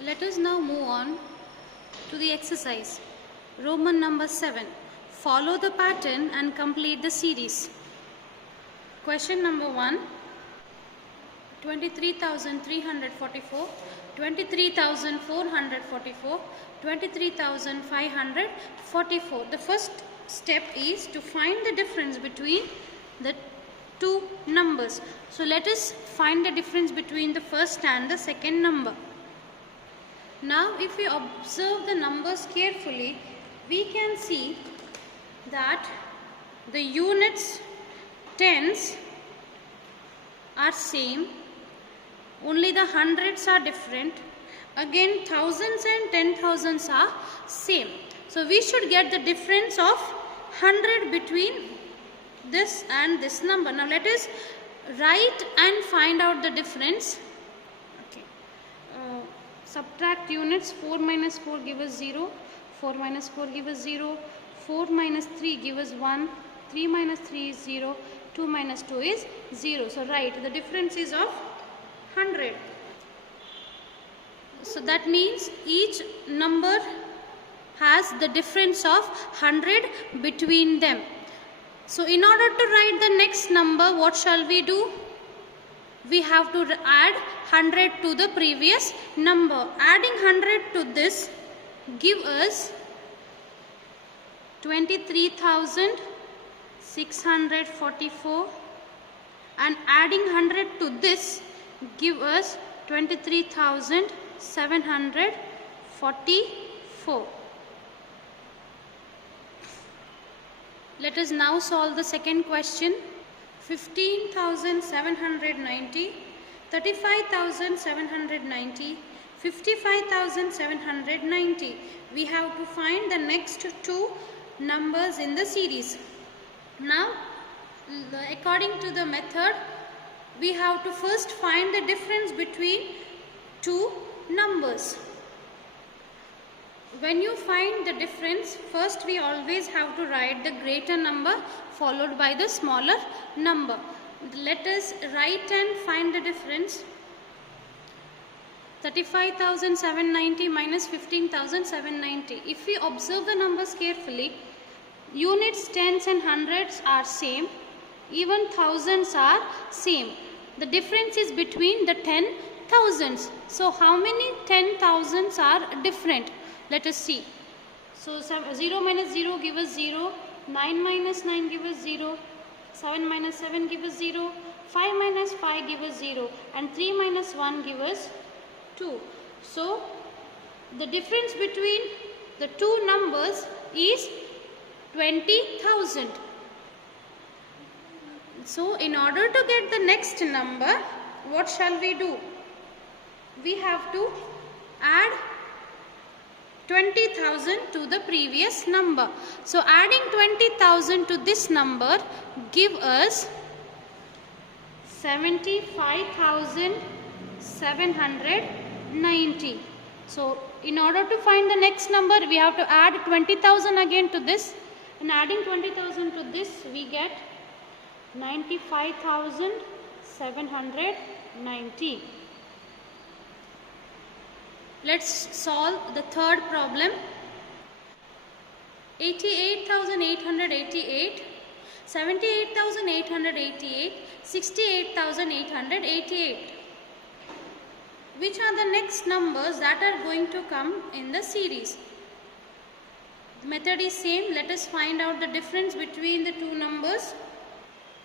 Let us now move on to the exercise. Roman number 7. Follow the pattern and complete the series. Question number 1. 23,344, 23,444, 23,544. The first step is to find the difference between the two numbers. So let us find the difference between the first and the second number. Now if we observe the numbers carefully, we can see that the units, tens are same, only the hundreds are different. Again, thousands and 10,000s are same. So we should get the difference of 100 between this and this number. Now let us write and find out the difference. Okay. Subtract units. 4 minus 4 give us 0. 4 minus 4 give us 0. 4 minus 3 give us 1. 3 minus 3 is 0. 2 minus 2 is 0. So write the difference is of 100. So that means each number has the difference of 100 between them. So in order to write the next number, what shall we do? We have to add 100 to the previous number. Adding 100 to this give us 23,644, and adding 100 to this give us 23,744. Let us now solve the second question. 15,790, 35,790, 55,790. We have to find the next two numbers in the series. Now, according to the method, we have to first find the difference between two numbers. When you find the difference, first we always have to write the greater number followed by the smaller number. Let us write and find the difference. 35,790 minus 15,790. If we observe the numbers carefully, units, tens and hundreds are same. Even thousands are same. The difference is between the 10,000s. So how many 10,000s are different? Let us see. So 0 minus 0 give us 0. 9 minus 9 give us 0. 7 minus 7 give us 0. 5 minus 5 give us 0. And 3 minus 1 give us 2. So the difference between the two numbers is 20,000. So in order to get the next number, what shall we do? We have to add 20,000 to the previous number. So adding 20,000 to this number give us 75,790. So in order to find the next number, we have to add 20,000 again to this, and adding 20,000 to this we get 95,790. Let's solve the third problem. 88,888, 78,888, 68,888. Which are the next numbers that are going to come in the series? The method is same. Let us find out the difference between the two numbers.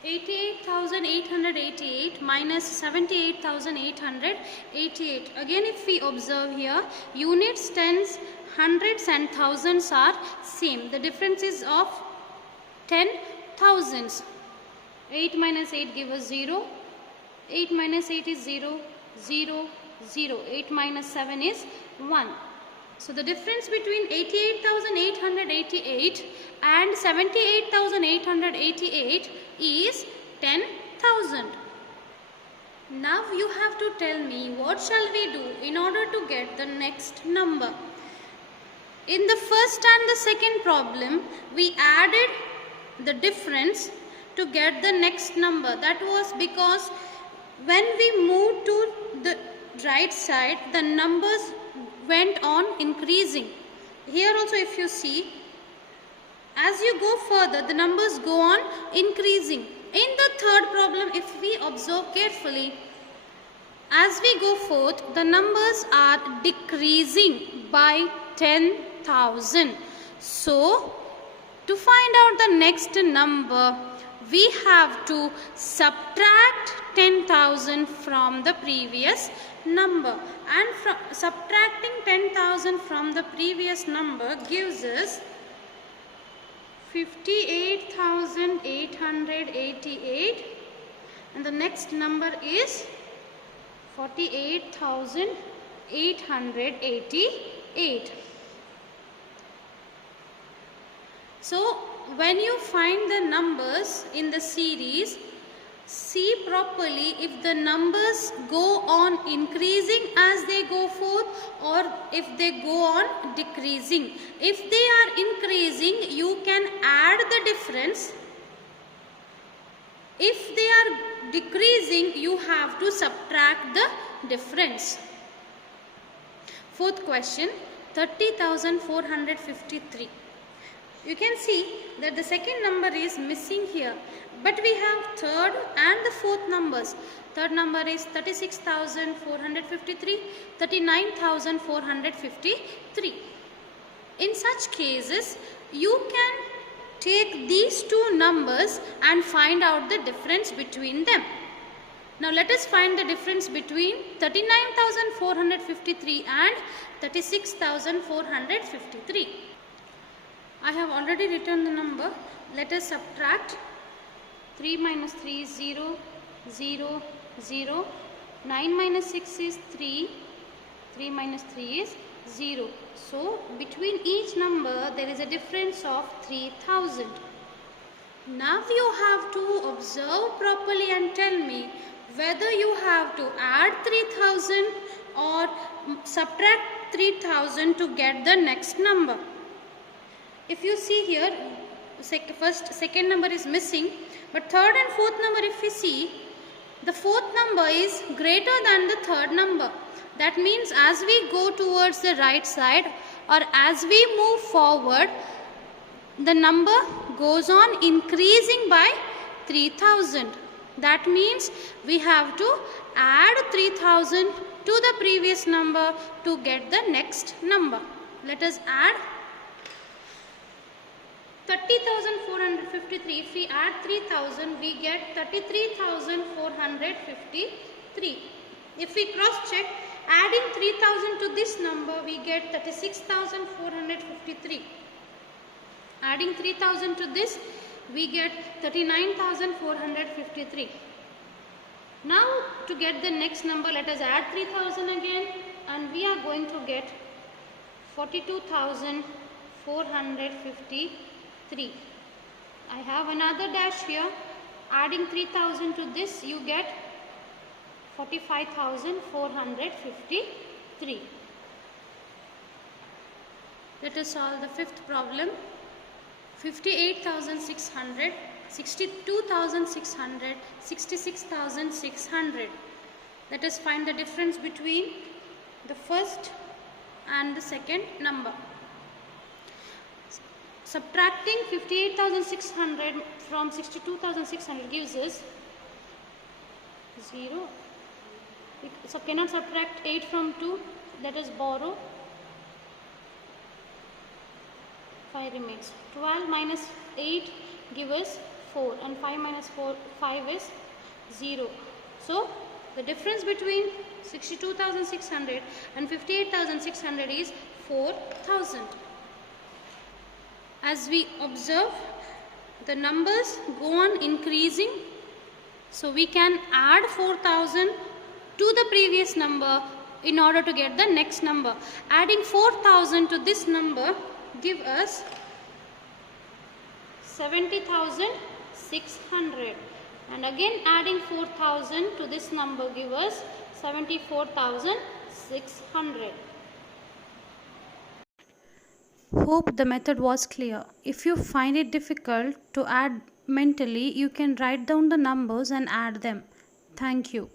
88,888 minus 78,888. Again, if we observe here, units, tens, hundreds and thousands are same. The difference is of 10,000s. 8 minus 8 give us 0. 8 minus 8 is 0, 0, 0. 8 minus 7 is 1. So the difference between 88,888 and 78,888 is 10,000. Now you have to tell me what shall we do in order to get the next number. In the first and the second problem, we added the difference to get the next number. That was because when we moved to the right side, the numbers went on increasing. Here also if you see, as you go further, the numbers go on increasing. In the third problem, if we observe carefully, as we go forth, the numbers are decreasing by 10,000. So, to find out the next number, we have to subtract 10,000 from the previous number. And subtracting 10,000 from the previous number gives us 58,888, and the next number is 48,888. So when you find the numbers in the series, see properly if the numbers go on increasing as they go forth or if they go on decreasing. If they are increasing, you can add the difference. If they are decreasing, you have to subtract the difference. Fourth question, 30,453. You can see that the second number is missing here, but we have third and the fourth numbers. Third number is 36,453, 39,453. In such cases, you can take these two numbers and find out the difference between them. Now let us find the difference between 39,453 and 36,453. I have already written the number. Let us subtract. 3 minus 3 is 0, 0, 0. 9 minus 6 is 3. 3 minus 3 is 0. So, between each number there is a difference of 3,000. Now you have to observe properly and tell me whether you have to add 3,000 or subtract 3,000 to get the next number. If you see here, second number is missing, but third and fourth number, if we see, the fourth number is greater than the third number. That means as we go towards the right side or as we move forward, the number goes on increasing by 3,000. That means we have to add 3,000 to the previous number to get the next number. Let us add 30,453. If we add 3,000, we get 33,453. If we cross check, adding 3,000 to this number, we get 36,453. Adding 3,000 to this, we get 39,453. Now to get the next number, let us add 3,000 again, and we are going to get 42,453. I have another dash here. Adding 3,000 to this, you get 45,453. Let us solve the fifth problem. 58,600, 62,600, 66,600. Let us find the difference between the first and the second number. Subtracting 58,600 from 62,600 gives us 0. So cannot subtract 8 from 2. Let us borrow. 5 remains. 12 minus 8 gives us 4, and 5 minus 5 is 0. So the difference between 62,600 and 58,600 is 4,000. As we observe, the numbers go on increasing, so we can add 4,000 to the previous number in order to get the next number. Adding 4,000 to this number give us 70,600, and again adding 4,000 to this number give us 74,600. Hope the method was clear. If you find it difficult to add mentally, you can write down the numbers and add them. Thank you.